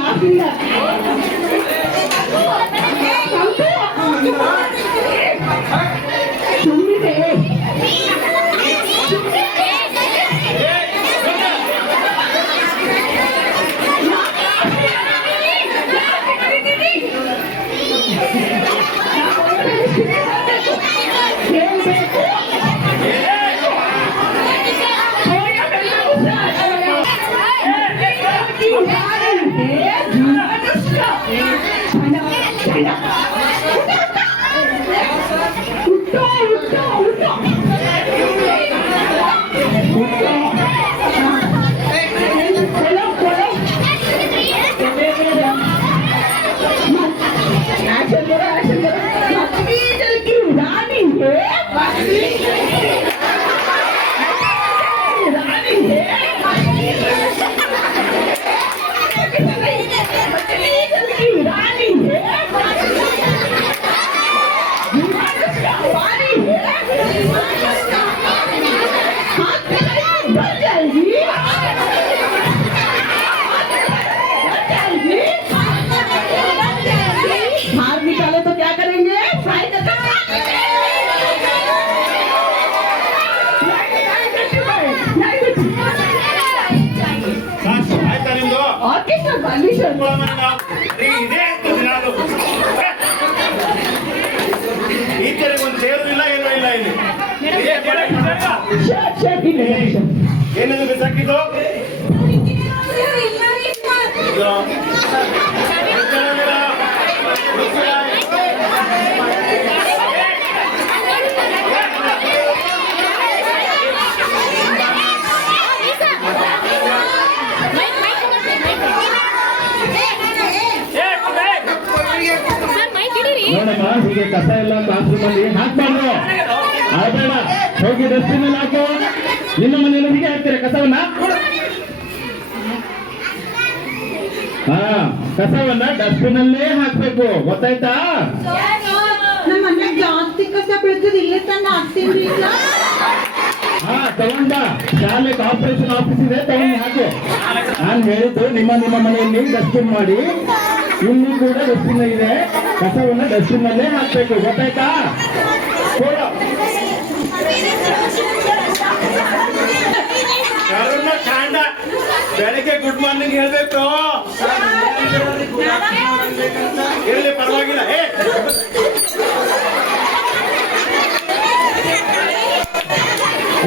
ನಾನು ಏನಿದು ಬಿಸಾಕಿದ್ದು ಇದು. ಬಿಸಾಕಿಲ್ಲ. ನೋಡಮ್ಮ ಹೀಗೆ ಕಸ ಎಲ್ಲ ಕ್ಲಾಸ್ ರೂಮ್ ಅಲ್ಲಿ ಹಾಕ್ಬಾರ್ದು ಆಗಬೇಡ ಹೋಗಿ ಡಸ್ಟ್ಬಿನ್ ಅಲ್ಲಿ ಹಾಕು ನಿಮ್ಮ ಮನೆಯಲ್ಲಿ ಹೀಗೆ ಹಾಕ್ತೀರಾ ಕಸವನ್ನ? ಹಾ ಕಸವನ್ನ ಡಸ್ಟ್ಬಿನ್ ಅಲ್ಲೇ ಹಾಕ್ಬೇಕು. ಗೊತ್ತಾಯ್ತಾ? ನಮ್ಮ ಮನೆ ಜಾಸ್ತಿ ಕಸ ಬೀಳ್ತದೆ ಇಲ್ಲೇ ತಂದು ಹಾಕ್ತೀನಿ ಹಾ ತಗೊಂಡ ಶಾಲೆ ಕಾರ್ಪೊರೇಷನ್ ಆಫೀಸ್ ಇದೆ ತಗೊಂಡು ಹಾಕು. ನಾನು ಹೇಳಿದ್ದು ನಿಮ್ಮ ನಿಮ್ಮ ಮನೆಯಲ್ಲಿ ಡಸ್ಟ್ಬಿನ್ ಮಾಡಿ. ಇಲ್ಲಿ ಕೂಡ ಡಸ್ಟ್ಬಿನ್ ಇದೆ. ಕಸವನ್ನ ಡಸ್ಟ್ಬಿನ್ ಅಲ್ಲೇ ಹಾಕ್ಬೇಕು. ಗೊತ್ತಾಯ್ತಾ ಕೊಡು. ಕರುಣ ಕಾಂಡ ಬೆಳಗ್ಗೆ ಗುಡ್ ಮಾರ್ನಿಂಗ್ ಹೇಳ್ಬೇಕು. ಇರಲಿ ಪರವಾಗಿಲ್ಲ. ಹೇ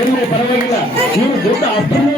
ಇರ್ಲಿ ಪರವಾಗಿಲ್ಲ. ನೀವು ದೊಡ್ಡ ಆಫ್ಟರ್ನೂನ್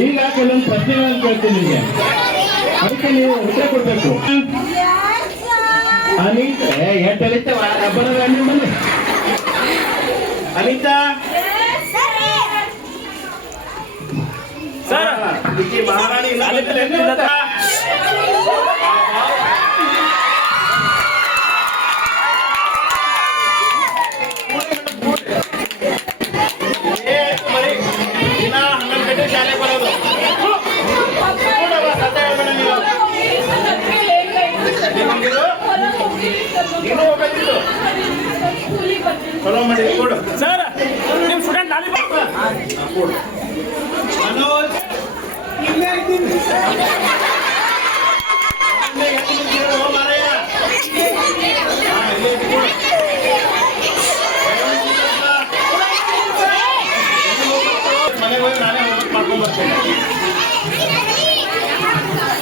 ಈಗ ಕೆಲವೊಂದು ಪ್ರಶ್ನೆಗಳನ್ನು ಕೇಳ್ತೀನಿ ನಿಮಗೆ ಅದಕ್ಕೆ ನೀವು ಉತ್ತರ ಕೊಡ್ಬೇಕು ಅನಿತ ಎಷ್ಟು ಅನಿತವ ರಬ್ಬರ ಬನ್ನಿ ಅನಿತಾ ಸರ್ ಈಕಿ ಮಹಾರಾಣಿ ಇಲ್ಲ ಚಲೋ ಮಾಡಿ ಕೊಡು ಸರ್ ನಿಮ್ಮ ಸ್ಟೂಡೆಂಟ್ ಲಾಲಿಪಾಪ್ ಕೊಡು ಮನೋಜ್ ಇಲ್ಲೇ ಇದ್ದೀನಿ ಇಲ್ಲೇ ಇದ್ದೀನಿ, ಓ ಮಾರಾಯ. ಹಾ, ಇಲ್ಲೇ ಇದ್ದೀನಿ, ಕೊಡು. ಮನೆಗೆ ಹೋಗಿ ನಾನೇ ಹೋಗ್ಬಿಟ್ಟು ಮಾಡ್ಕೊಂಡ್ ಬರ್ತೇನೆ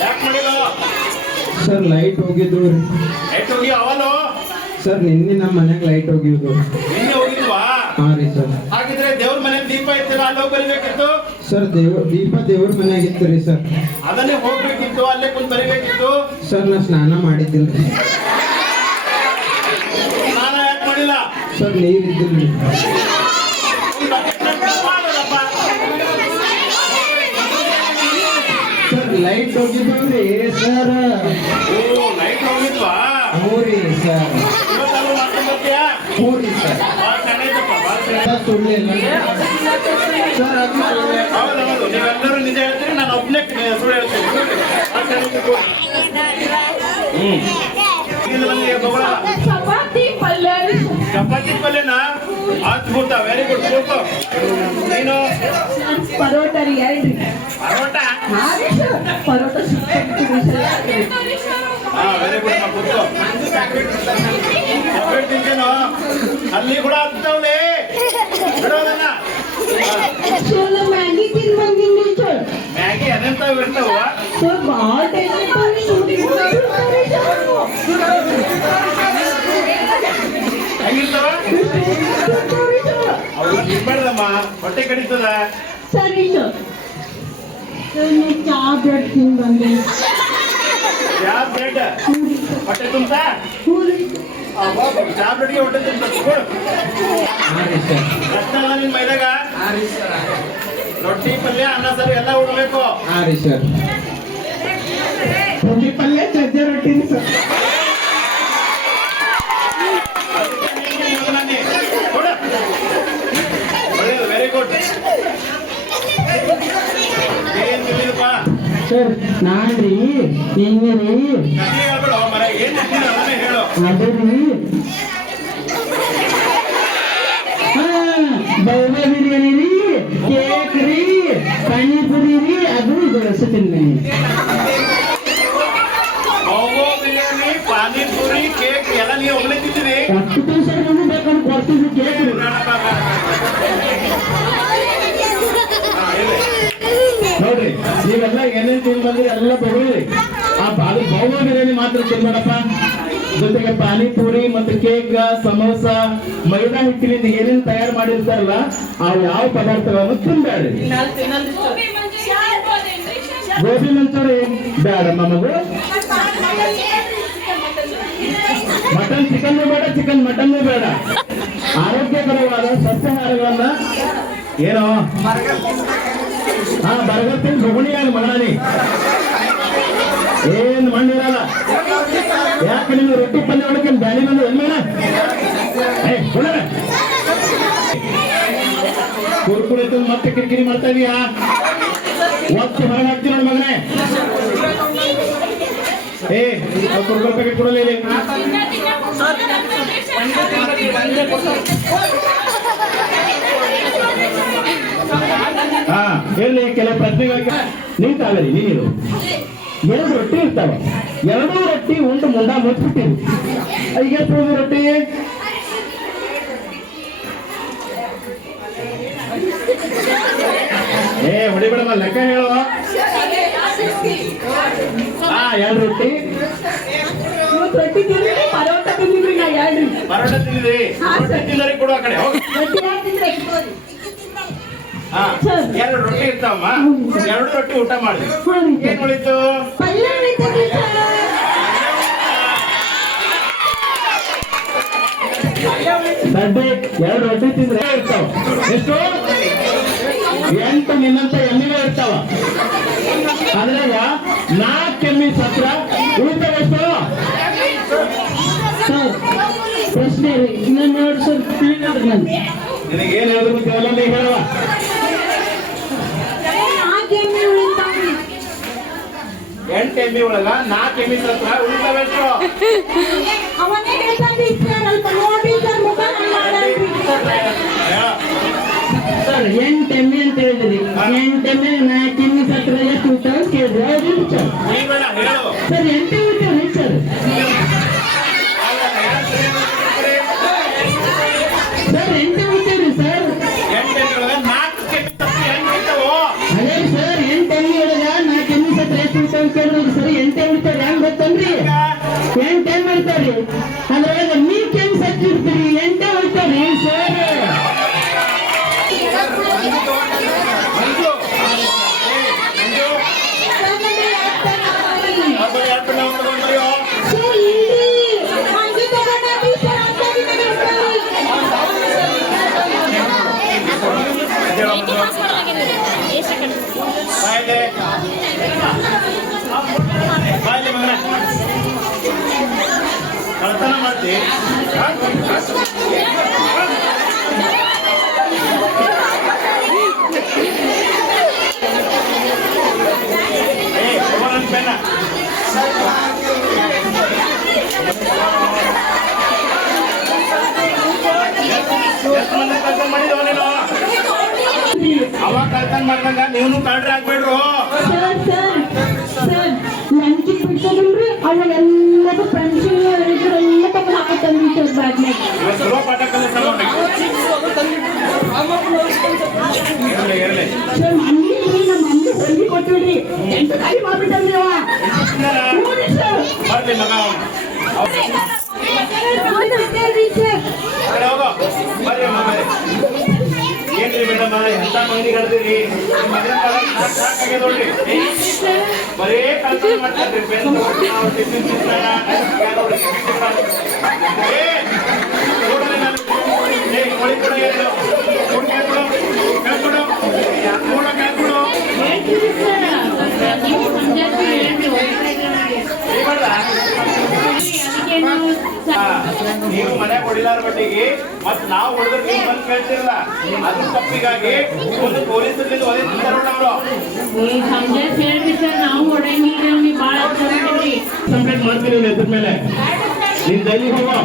ಯಾಕೆ ಮಾಡಿಲ್ಲ ಸರ್ ಲೈಟ್ ಹೋಗಿದ್ರು ಸರ್ ನಿನ್ನೆ ನಮ್ಮ ಮನೆಗೆ ಲೈಟ್ ಹೋಗಿದ್ರು ನಿನ್ನೆ ಹೋಗಿದ್ವಾ ಹಾ ರೀ ಸರ್ ಹಾಗಿದ್ರೆ ದೇವ್ರ ಮನೆ ದೀಪ ಇತ್ತಲ್ಲ ಅಲ್ಲಿ ಹೋಗಿ ಬರಿಬೇಕಿತ್ತು? ಸರ್ ದೇವ ದೀಪ ದೇವ್ರ ಮನೆಯಾಗಿತ್ತು ರೀ ಸರ್ ಅದನ್ನೇ ಹೋಗ್ಬೇಕಿತ್ತು ಅಲ್ಲೇ ಕುಂತ್ ಬರಿಬೇಕಿತ್ತು? ಸರ್ ನಾ ಸ್ನಾನ ಮಾಡಿದ್ದಿಲ್ರಿ ಸ್ನಾನ ಯಾಕೆ ಮಾಡಿಲ್ಲ? ಸರ್ ನೀರ್ ಇದ್ದಿಲ್ಲ ಸರ್ ಲೈಟ್ ಹೋಗಿದ್ರಿ ಸರ್ ಓ ಲೈಟ್ ಹೋಗಿದ್ವಾ? ಹ್ಞೂ ರೀ ಸರ್ ಬರ್ತೀಯಾ ಹ್ಞೂ ರೀ ಸರ್ ಭಾಳ ಚೆನ್ನಾಗೈತಪ್ಪ ಭಾಳ ಚೆನ್ನಾಗಿ ಸರ್ ಸುಳ್ಳಿಲ್ಲ ಸರ್ ಅದು ಸುಳ್ಳೆ. ಹೌದು ಹೌದು ನೀವೆಲ್ಲರೂ ನಿಜ ಹೇಳ್ತೀರಿ ನಾನು ಒಬ್ಬನೇ ಸುಳ್ಳು ಹೇಳ್ತೀನಿ ಭಾಳ ಚೆನ್ನಾಗಿತ್ತು. ಹ್ಮ್ ಇದು ನಮಗೆ ಬೊಗಳ ಚಪಾತಿ ಪಲ್ಯ ಚಪಾತಿ ಪಲ್ಯನ ಅದ್ಭುತ ವೆರಿ ಗುಡ್ ಸೂಪರ್ ನೀನು ಪರೋಟ ರೀ ಎರಡ್ರಿ ಪರೋಟ ಹಾ ರೀ ಸರ್ ಪರೋಟ ಸಿಕ್ಕಿತ್ತು ಹಾ ವೆರಿ ಗುಡ್ ಕೂತ್ಕೋ ಚಾಕ್ಲೇಟ್ ತಿಂತೇನೋ ಅಲ್ಲಿ ಕೂಡ ಅಂತವ್ಲೆ ಬಿಡೋದನ್ನ. ಸರ್ ನಾ ಮ್ಯಾಗಿ ಮ್ಯಾಗಿ ಹೆಂಗಿರ್ತಾವ? ತಿನ್ಬೇಡ್ದಮ್ಮ ಹೊಟ್ಟೆ ಕಡಿತದ. ಸರಿ ನೀವು ಚಾ ಬ್ರೆಡ್ ತಿನ್ ಬಂದೆ ಯಾವ ಬ್ರೆಡ್? ಹೊಟ್ಟೆ ತುಂಬ ಹೊಟ್ಟೆ ನಿನ್ ಮೈದಾಗ ರೊಟ್ಟಿ ಪಲ್ಯ ಅನ್ನ ಸರಿ ಎಲ್ಲ ಉಡ್ಬೇಕು ಹಾಂ ರೀ ಸರ್. ಪುಂಡಿ ಪಲ್ಯ ಚಜ್ಜೆ ರೊಟ್ಟಿ ಸರ್ ವೆರಿ ಗುಡ್ ಏನ್ ತಿಂದಿದಪ್ಪ ಸರ್ ನಾನ್ರಿ ಹೆಂಗ್ರಿ ರೀ. ಅದು ರೀ. ಬೌಲ ಬಿರಿಯಾನಿ ರೀ ಕೇಕ್ ರೀ ಪಾನಿಪುರಿ ರೀ ಅದು ಬಿರಿಯಾನಿ ಪಾನಿಪುರಿ ಕೇಕ್ ಎಲ್ಲ ನೀವು ಒಬ್ಬನೇ ಮಾತ್ರ ಜೊತೆಗೆ ಪಾನಿಪುರಿ ಮತ್ತು ಕೇಕ್, ಸಮೋಸ, ಮೈದಾ ಹಿಟ್ಟಿನಿಂದ ಏನೇನು ತಯಾರು ಮಾಡಿರ್ತಾರಲ್ಲ, ಆ ಯಾವ ಪದಾರ್ಥಗಳನ್ನು ತಿನ್ಬೇಡ್ರಿ ಗೋಬಿ ಮಂಚೂರಿ ಬೇಡಮ್ಮ ಮಗು. ಮಟನ್ ಚಿಕನ್ ಬೇಡ ಚಿಕನ್ ಮಟನ್ ಬೇಡ. ಆರೋಗ್ಯಕರವಾದ ಸಸ್ಯಾಹಾರಗಳನ್ನ ಏನೋ? ಹಾ ಬರ್ಗರ್ ತಿಂದು ಬೊಗಣಿಯಾಗಿ ಮಗನಿ ಏನ್ ಮಣ್ಣಿರಲ್ಲ. ಯಾಕೆ ರೊಟ್ಟಿ ಪಲ್ಯ ಒಳಗೆ ಬ್ಯಾಳಿ ಬಂದು ಎಲ್ಲ ಕುರ್ಕುರೆ ತಂದು ಮತ್ತೆ ಕಿರಿಕಿರಿ ಮಾಡ್ತಾ ಇದೀಯಾ? ಒತ್ತು ಹೊರಗೆ ಹಾಕ್ತೀನಿ ನೋಡ್ ಮಗನೇ. ಏ ಕುರ್ಕುರೆ ಪ್ಯಾಕೆಟ್ ಕೊಡಲ್ಲ ಹೇಳಿ ಕೆಲವು ಪ್ರಶ್ನೆಗಳಿಗೆ ತಾವೇರಿ ನೀರು ಎರಡು ರೊಟ್ಟಿ ಇರ್ತಾವ. ಎರಡೂ ರೊಟ್ಟಿ ಉಂಡು ಮುಂಡ ಮುಚ್ಚಿಬಿಟ್ಟಿರಿ ಈಗ ಎಷ್ಟು ಉಳಿದು ರೊಟ್ಟಿ. ಏ ಹೊಡಿಬೇಡಮ್ಮ ಲೆಕ್ಕ ಹೇಳುವ ಹಾ ಎರಡು ರೊಟ್ಟಿ. ಇವತ್ತು ರೊಟ್ಟಿ ತಿಂದ್ರಿ ಪರೋಟ ತಿಂದಿದ್ರಿ ನಾ ಎರಡ್ರಿ ಪರೋಟ ತಿಂದಿರಿ ರೊಟ್ಟಿ ತಿಂದರಿ ಕೊಡು ಆ ಕಡೆ ಎರಡು ರೊಟ್ಟಿ ಇರ್ತಾವಮ್ಮ. ಎರಡು ರೊಟ್ಟಿ ಊಟ ಮಾಡಿ ಏನ್ ಉಳಿತು ಪಲ್ಯ ಉಳಿತೈತಿ ಸರ್ ದಡ್ಡೆ ಎರಡು ರೊಟ್ಟಿ ತಿಂದ್ರೆ ಇರ್ತಾವ. ಎಷ್ಟು? ಎಂಟು ನಿನ್ನಂತ ಎಮ್ಮಿಗೆ ಇರ್ತಾವ. ಅದ್ರಾಗ ನಾಲ್ಕು ಎಮ್ಮಿ ಸತ್ರ ಉಳಿತಾವ ಎಷ್ಟು? ಸರ್ ಪ್ರಶ್ನೆ ಇನ್ನೊಂದು ನೋಡಿ ಸರ್ ಆದ್ರೆ ನಾನು. ನಿನಗೆ ಏನ್ ಹೇಳಿದ್ರು ಎಲ್ಲ ನೀ ಹೇಳುವ. ಎಂಟು ಎಮ್ಮಿ ಒಳಗ ನಾಲ್ಕು ಎಮ್ಮಿ ಸತ್ರ ಉಳಿತಾವ ಎಷ್ಟು? ಅವನೇ ಸರ್ ಎಂಟು ಎಮ್ಮೆ ಅಂತ ಹೇಳಿದ್ರಿ ಎಂಟು ಎಮ್ಮೆ ನಾಲ್ಕು ಎಮ್ಮಿ ಸತ್ರ ಎಷ್ಟು ಉಳಿತಾವ ಅಂತ ಕೇಳಿದ್ರಿ ಹೌದಿಲ್ಲ ಸರ್ ನೀ ಬೇಡ ಹೇಳು ಸರ್ ಎಂಟು ಇರ್ಲಿ ಸರ್ ಮಮ್ಮಿ ನಮ್ಮ ಮಮ್ಮಿ ಹೋಗಿ ಕೊಟ್ಟಿವ್ರಿ ಎಂಟು ಕೈ ಮಾಡ್ಬಿಟ್ಟಲ್ರಿ ಅವ ಹ್ಞೂ ಸರ್ ಬರ್ಲಿ ಮಗ ಅವ್ನು. ಸರ್ ಆ ಕಡೆ ಹೋಗೋ ಬರ್ರಿ ಅಮ್ಮ ಬರ್ರಿ ಏನ್ರಿ ಮೇಡಮ್ ಎಂತ ಮಂದಿ ಕಳ್ದಿರಿ ಸಾಕಾಗ್ಯದ ನೋಡ್ರಿ ಬರೇ ಕಳ್ತನ ಮಾಡ್ತಾರ್ರಿ ಪೆನ್ ನಾವು ಟಿಫಿನ್ ತಿಂತಾರ ನೋಡ್ರಿ ಏ ನೋಡ್ರಿ ನಾನು ನೀವು ಮನೆ ಹೊಡಿಲಾರ ಬಟ್ಟಿಗೆ ಮತ್ ನಾವು ಹೊಡೆದ್ರೆ ನೀವು ಬಂದ್ ಕೇಳ್ತಿರಲ್ಲ? ಅದ್ರ ತಪ್ಪಿಗಾಗಿ ಒಂದು ಪೊಲೀಸರಿಂದ ಒದೆ ತಿಂತಾರ ಅವರು. ಕಂಪ್ಲೇಂಟ್ ನಿನ್ನ ಹೆಸರ ಮೇಲೆ? ನಿನ್ ದೈಲಿ ಹೋಗೋ